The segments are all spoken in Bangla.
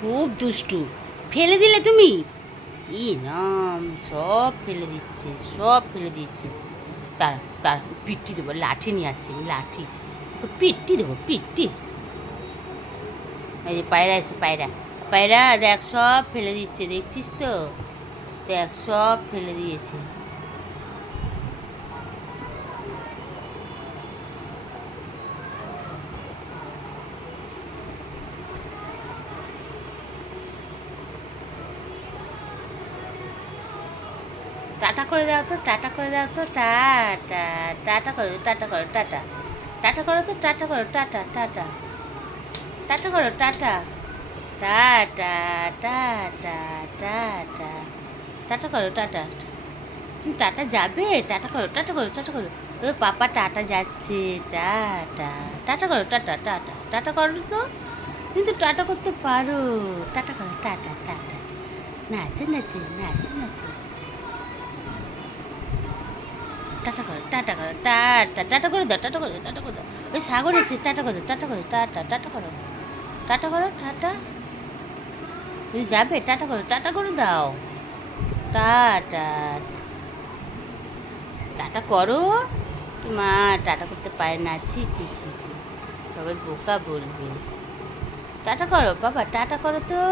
খুব দুষ্টু। ফেলে দিলে তুমি? ই নাম, সব ফেলে দিচ্ছে, সব ফেলে দিয়েছে। তার পিট্টি দেবো, লাঠি নিয়ে আসছি, লাঠি পিট্টি দেবো, পিট্টি। এই যে পায়রা এসে, পায়রা পায়রা দেখ, সব ফেলে দিচ্ছে, দেখছিস তো? দেখ, সব ফেলে দিয়েছে। টাটা করে দাও তো, টাটা করে দাও তো, টাটা। টাটা করো, টাটা করো, টাটা। টাটা করো তো, টাটা করো, টাটা টাটা। টাটা করো, tata. Tata tata tata. Tata করো, টাটা। তুমি টাটা যাবে? টাটা করো, টাটা করো, টাটা করো। ও পাপা টাটা যাচ্ছে, টাটা। টাটা করো, টাটা টাটা। টাটা করো তো, তুমি তো টাটা করতে পারো। টাটা করো, টাটা টাটা। নাচে নাচে, নাচে নাচে। টাটা করো, টাটা করো, টাটা। টাটা করে দাও, টাটা করে দাও, টাটা করে দাও। ওই সাগর এসে, টাটা করে দাও, টাটা করে, টাটা। টাটা করো, টাটা করো, টাটা। তুমি যাবে? টাটা করো, টাটা করে দাও, টাটা। টাটা করো। মা টাটা করতে পারে না, ছি ছি ছি ছি, সবাই বোকা বলবে। টাটা করো বাবা, টাটা করো তো,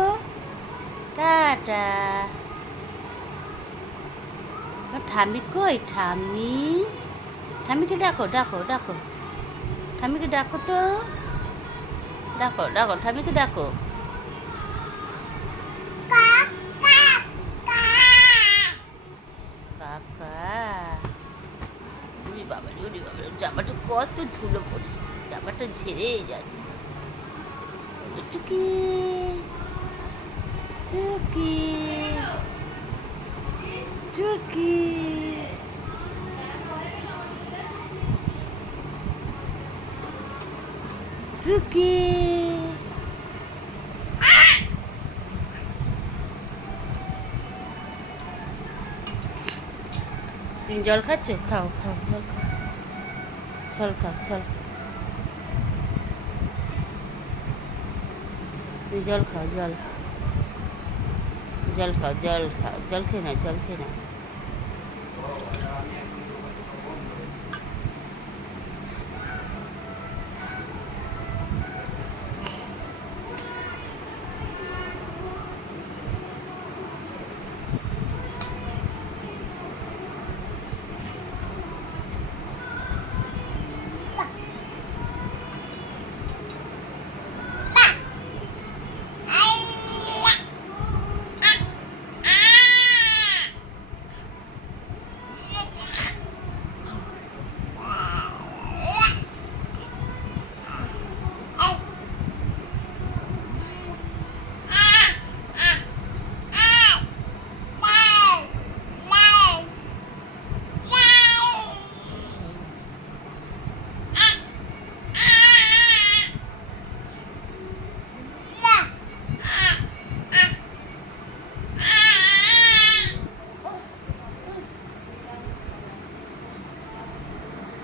টাটা। ঠাম্মি কই? ঠাম্মি, ঠাম্মিকে ডাকো, ডাকো, ডাকো। ঠাম্মিকে ডাকো তো, ডাকো, ডাকো, ঠাম্মিকে ডাকো। কাকা। উরি বাবারে, উরি বাবারে, জামাটা কত ধুলো পড়ছে, জামাটা ঝেড়ে যাচ্ছে। টুকি, টুকি, টুকি। টুকি। তুমি জল খাচ্ছ? খাও, খাও, জল খাও, জল খাও, জল। তুমি জল খাও, জল। জল খাও, জল খাও, জল খেয়ে নাও, জল খেয়ে নাও।